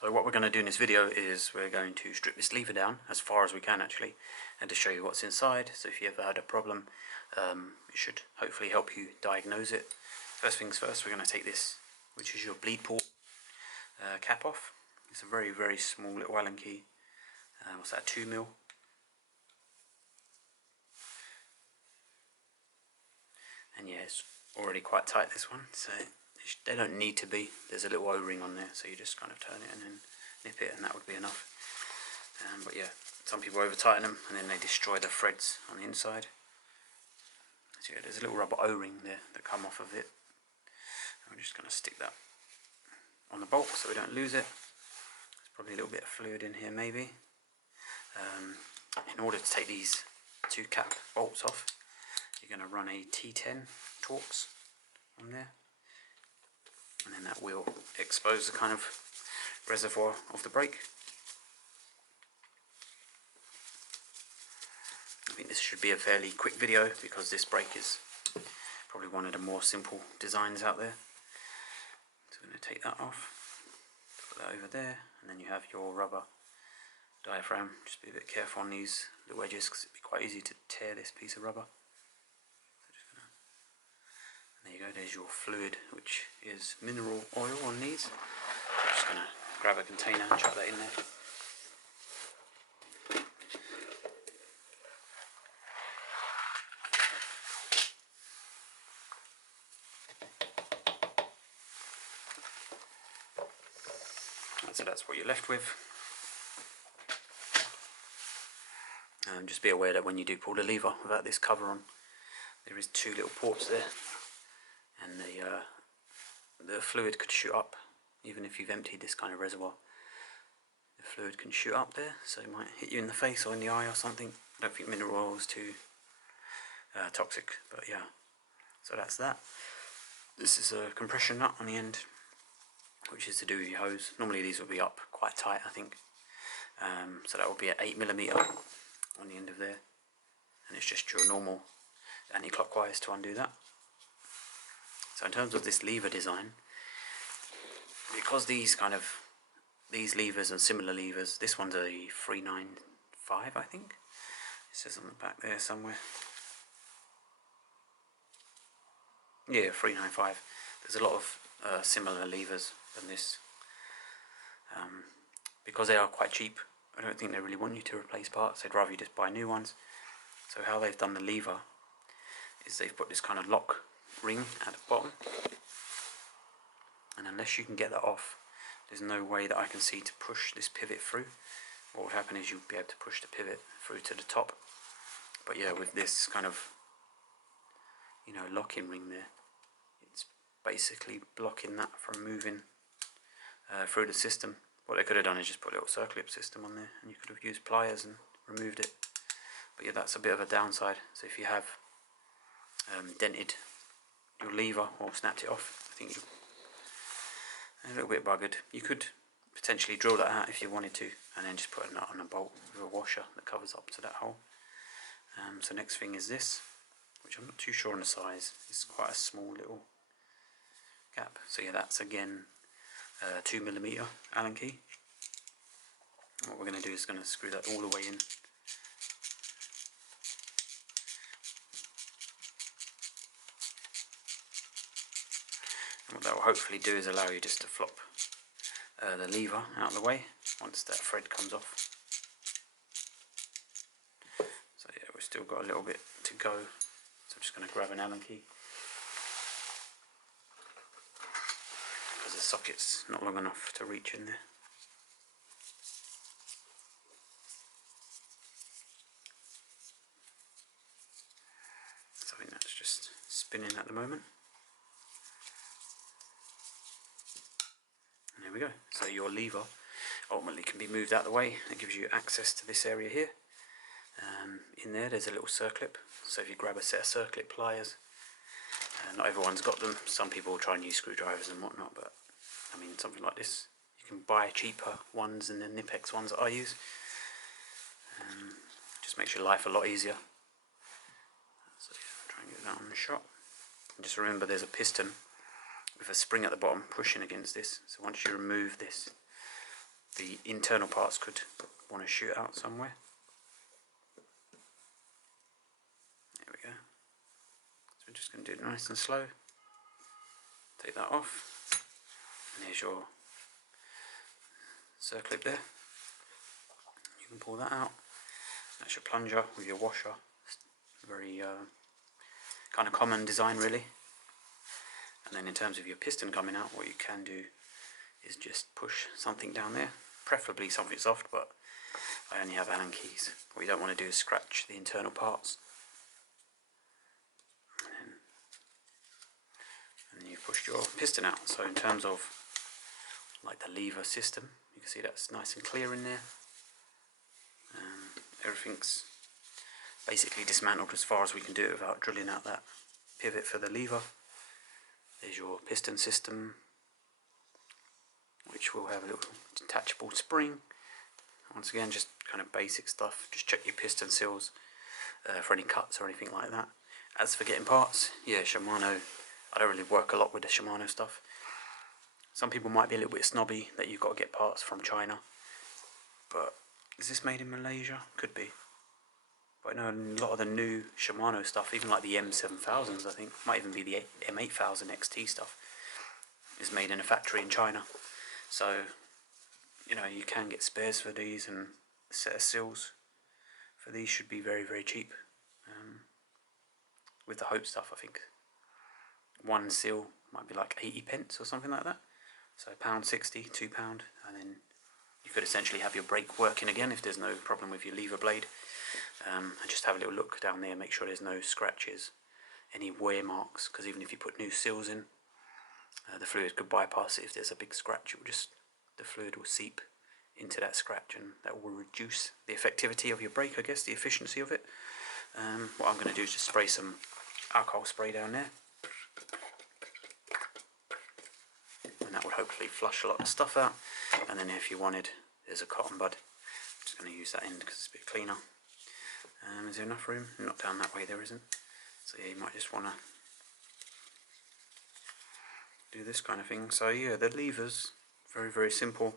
So what we're going to do in this video is we're going to strip this lever down as far as we can actually, and to show you what's inside. So if you ever had a problem, it should hopefully help you diagnose it. First things first, we're going to take this, which is your bleed port cap off. It's a very, very small little Allen key. What's that, 2mm? And yeah, it's already quite tight, this one, so they don't need to be. There's a little O-ring on there, so you just kind of turn it and then nip it, and that would be enough. But yeah, some people over tighten them and then they destroy the threads on the inside. So yeah, there's a little rubber O-ring there that come off of it. And we're just going to stick that on the bolt so we don't lose it. There's probably a little bit of fluid in here maybe. In order to take these two cap bolts off, you're going to run a T10 torx on there, and then that will expose the kind of reservoir of the brake. I think this should be a fairly quick video because this brake is probably one of the more simple designs out there. So we're going to take that off, put that over there, and then you have your rubber diaphragm. Just be a bit careful on these little edges because it'd be quite easy to tear this piece of rubber. There you go, there's your fluid, which is mineral oil on these. I'm just going to grab a container and chuck that in there. So that's what you're left with. Just be aware that when you do pull the lever without this cover on, there is two little ports there, and the fluid could shoot up. Even if you've emptied this kind of reservoir, the fluid can shoot up there, so it might hit you in the face or in the eye or something. I don't think mineral oil is too toxic, but yeah, so that's that. This is a compression nut on the end, which is to do with your hose. Normally these will be up quite tight, I think, so that will be at 8mm on the end of there, and it's just your normal anti-clockwise to undo that. So in terms of this lever design, because these levers and similar levers, this one's a 395, I think. It says on the back there somewhere. Yeah, 395. There's a lot of similar levers than this. Because they are quite cheap, I don't think they really want you to replace parts. They'd rather you just buy new ones. So how they've done the lever is they've put this kind of lock ring at the bottom, and unless you can get that off, there's no way that I can see to push this pivot through. What would happen is you'd be able to push the pivot through to the top. But yeah, with this kind of, you know, locking ring there, it's basically blocking that from moving through the system. What they could have done is just put a little Circlip system on there, and you could have used pliers and removed it. But yeah, that's a bit of a downside. So if you have dented your lever or snapped it off, I think you're a little bit buggered. You could potentially drill that out if you wanted to, and then just put a nut on a bolt with a washer that covers up to that hole. So next thing is this, which I'm not too sure on the size. It's quite a small little gap. So yeah, that's again 2mm Allen key. And what we're going to do is going to screw that all the way in. And what that will hopefully do is allow you just to flop the lever out of the way once that thread comes off. So yeah, we've still got a little bit to go. So I'm just going to grab an Allen key, because the socket's not long enough to reach in there. So I think that's just spinning at the moment. And there we go. So your lever ultimately can be moved out of the way. It gives you access to this area here. In there's a little Circlip. So if you grab a set of Circlip pliers, not everyone's got them. Some people will try and use screwdrivers and whatnot, but I mean something like this, you can buy cheaper ones than the Nipex ones that I use. Just makes your life a lot easier. So yeah, try and get that on the shot. And just remember there's a piston with a spring at the bottom pushing against this, so once you remove this the internal parts could want to shoot out somewhere. There we go. So we're just going to do it nice and slow. Take that off, and here's your Circlip there. You can pull that out. That's your plunger with your washer. Very kind of common design really. And then in terms of your piston coming out, what you can do is just push something down there, preferably something soft, but I only have Allen keys. What you don't want to do is scratch the internal parts. And then you've pushed your piston out. So in terms of like the lever system, you can see that's nice and clear in there. Everything's basically dismantled as far as we can do it without drilling out that pivot for the lever. There's your piston system, which will have a little detachable spring. Once again, just kind of basic stuff. Just check your piston seals for any cuts or anything like that. As for getting parts, yeah, Shimano, I don't really work a lot with the Shimano stuff. Some people might be a little bit snobby that you've got to get parts from China, but is this made in Malaysia? Could be. But I know a lot of the new Shimano stuff, even like the M7000s, I think, might even be the M8000 XT stuff, is made in a factory in China. So, you know, you can get spares for these, and a set of seals for these should be very, very cheap. With the Hope stuff, I think one seal might be like 80 pence or something like that. So £1.60, £2, and then you could essentially have your brake working again if there's no problem with your lever blade. And just have a little look down there, make sure there's no scratches, any wear marks, because even if you put new seals in, the fluid could bypass it. If there's a big scratch, it will just, the fluid will seep into that scratch, and that will reduce the effectivity of your brake, I guess, the efficiency of it. What I'm going to do is just spray some alcohol spray down there, and that would hopefully flush a lot of stuff out. And then if you wanted, there's a cotton bud. I'm just going to use that end because it's a bit cleaner. Is there enough room? Not down that way, there isn't. So yeah, you might just want to do this kind of thing. So yeah, the levers, very, very simple.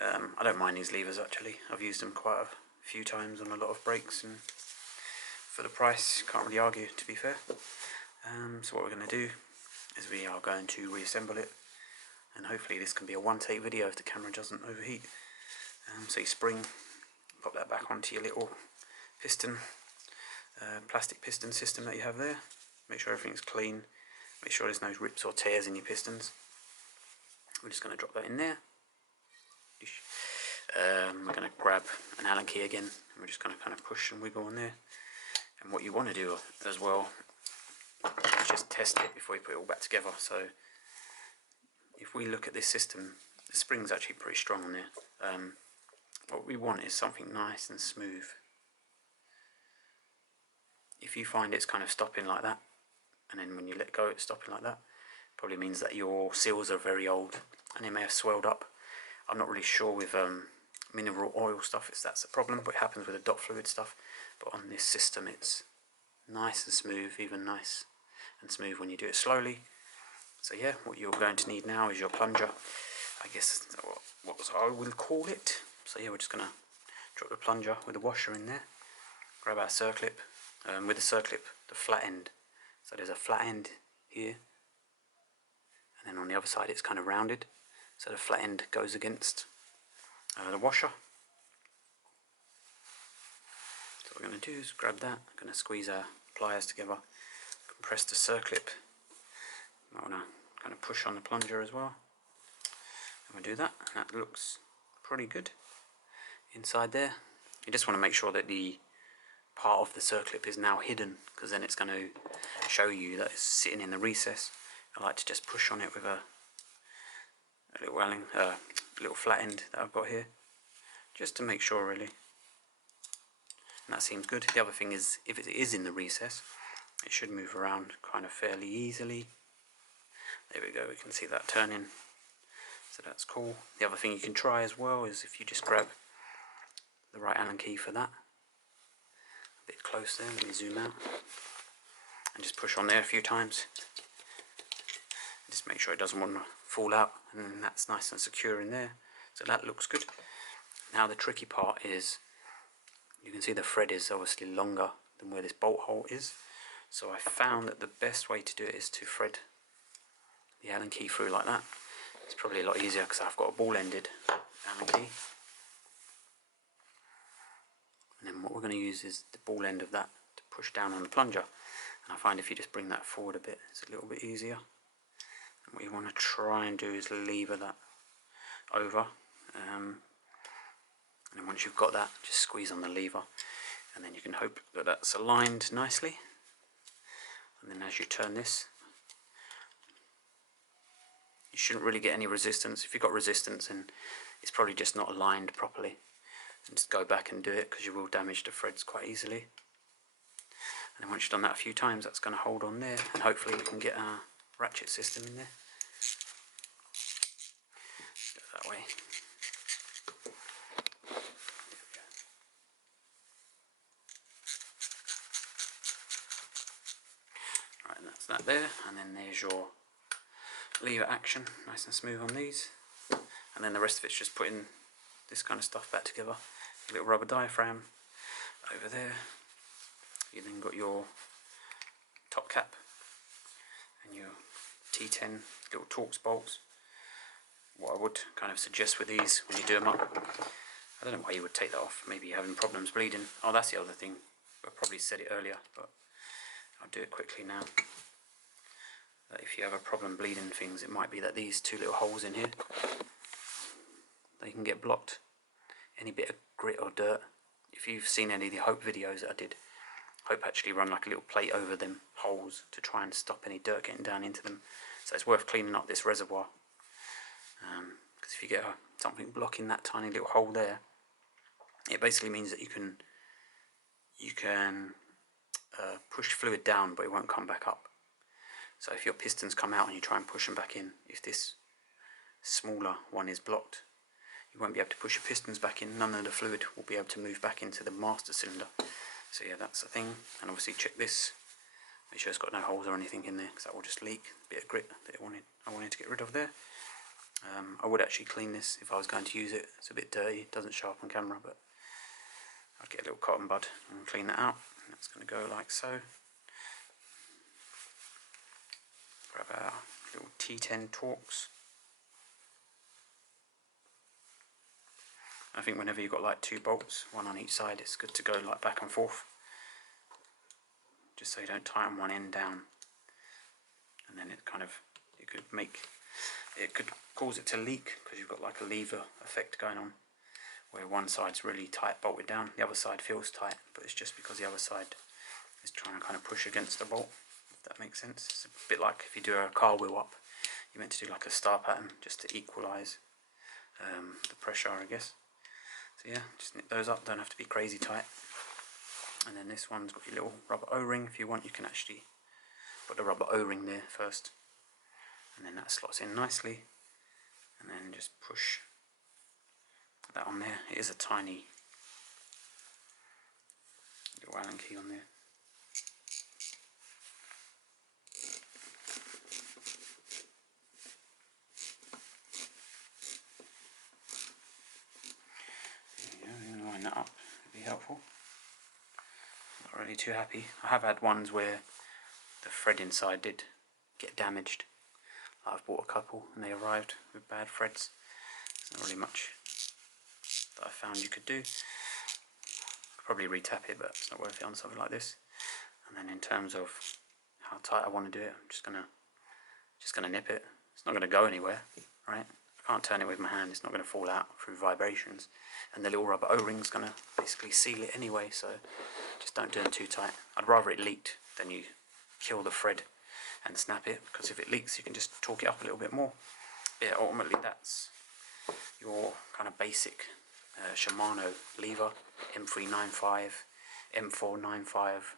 I don't mind these levers actually. I've used them quite a few times on a lot of brakes, and for the price, can't really argue, to be fair. So what we're going to do is we are going to reassemble it, and hopefully this can be a one-take video if the camera doesn't overheat. So you spring, pop that back onto your little piston, plastic piston system that you have there. Make sure everything's clean, make sure there's no rips or tears in your pistons. We're just going to drop that in there. We're going to grab an Allen key again, and we're just going to kind of push and wiggle on there. And what you want to do as well is just test it before you put it all back together. So if we look at this system, the spring's actually pretty strong on there. What we want is something nice and smooth. If you find it's kind of stopping like that, and then when you let go it's stopping like that, probably means that your seals are very old and they may have swelled up. I'm not really sure with mineral oil stuff if that's a problem, but it happens with the dot fluid stuff. But on this system it's nice and smooth, even nice and smooth when you do it slowly. So yeah, what you're going to need now is your plunger, I guess what I will call it. So yeah, we're just going to drop the plunger with the washer in there, grab our Circlip, with the Circlip, the flat end. So there's a flat end here, and then on the other side it's kind of rounded, so the flat end goes against the washer. So what we're going to do is grab that, I'm going to squeeze our pliers together, compress the Circlip. I want to kind of push on the plunger as well. And we do that, and that looks pretty good inside there. You just want to make sure that the part of the Circlip is now hidden, because then it's going to show you that it's sitting in the recess. I like to just push on it with a little flat end that I've got here, just to make sure really. And that seems good. The other thing is, if it is in the recess, it should move around kind of fairly easily. There we go, we can see that turning, so that's cool. The other thing you can try as well is if you just grab the right Allen key for that, a bit close there, let me zoom out, and just push on there a few times. Just make sure it doesn't want to fall out, and that's nice and secure in there. So that looks good. Now the tricky part is, you can see the thread is obviously longer than where this bolt hole is. So I found that the best way to do it is to thread the Allen key through like that. It's probably a lot easier because I've got a ball-ended Allen key. And then what we're going to use is the ball end of that to push down on the plunger. And I find if you just bring that forward a bit, it's a little bit easier. And what you want to try and do is lever that over. And then once you've got that, just squeeze on the lever. And then you can hope that that's aligned nicely. And then as you turn this, you shouldn't really get any resistance. If you've got resistance, then it's probably just not aligned properly. And just go back and do it, because you will damage the threads quite easily. And then once you've done that a few times, that's going to hold on there, and hopefully we can get our ratchet system in there. Go that way. Right, and that's that there, and then there's your lever action, nice and smooth on these. And then the rest of it's just putting this kind of stuff back together. A little rubber diaphragm over there. You then got your top cap and your T10 little torx bolts. What I would kind of suggest with these when you do them up, I don't know why you would take that off. Maybe you're having problems bleeding. Oh, that's the other thing. I probably said it earlier, but I'll do it quickly now. That if you have a problem bleeding things, it might be that these two little holes in here, they can get blocked. Any bit of grit or dirt. If you've seen any of the Hope videos that I did, Hope actually run like a little plate over them holes to try and stop any dirt getting down into them. So it's worth cleaning up this reservoir. Because if you get something blocking that tiny little hole there, it basically means that you can push fluid down, but it won't come back up. So if your pistons come out and you try and push them back in, if this smaller one is blocked, you won't be able to push your pistons back in. None of the fluid will be able to move back into the master cylinder. So yeah, that's the thing. And obviously check this, make sure it's got no holes or anything in there, because that will just leak. A bit of grit that I wanted to get rid of there. I would actually clean this if I was going to use it. It's a bit dirty, it doesn't show up on camera, but I'd get a little cotton bud and clean that out. And that's going to go like so. Grab our little T10 torx. I think whenever you've got like two bolts, one on each side, it's good to go like back and forth, just so you don't tighten one end down, and then it could cause it to leak, because you've got like a lever effect going on, where one side's really tight bolted down, the other side feels tight, but it's just because the other side is trying to kind of push against the bolt, if that makes sense. It's a bit like if you do a car wheel up, you're meant to do like a star pattern just to equalise the pressure, I guess. So yeah, just knit those up, don't have to be crazy tight. And then this one's got your little rubber O-ring. If you want, you can actually put the rubber O-ring there first, and then that slots in nicely, and then just push that on there. It is a tiny little Allen key on there. Line that up, it'd be helpful. Not really too happy. I have had ones where the thread inside did get damaged. I've bought a couple and they arrived with bad threads. There's not really much that I found you could do. Could probably re-tap it, but it's not worth it on something like this. And then in terms of how tight I want to do it, I'm just gonna nip it. It's not gonna go anywhere, right? I can't turn it with my hand, it's not going to fall out through vibrations, and the little rubber O-ring's going to basically seal it anyway, so just don't do them too tight. I'd rather it leaked than you kill the thread and snap it, because if it leaks you can just torque it up a little bit more. Yeah, ultimately that's your kind of basic Shimano lever, M395 M495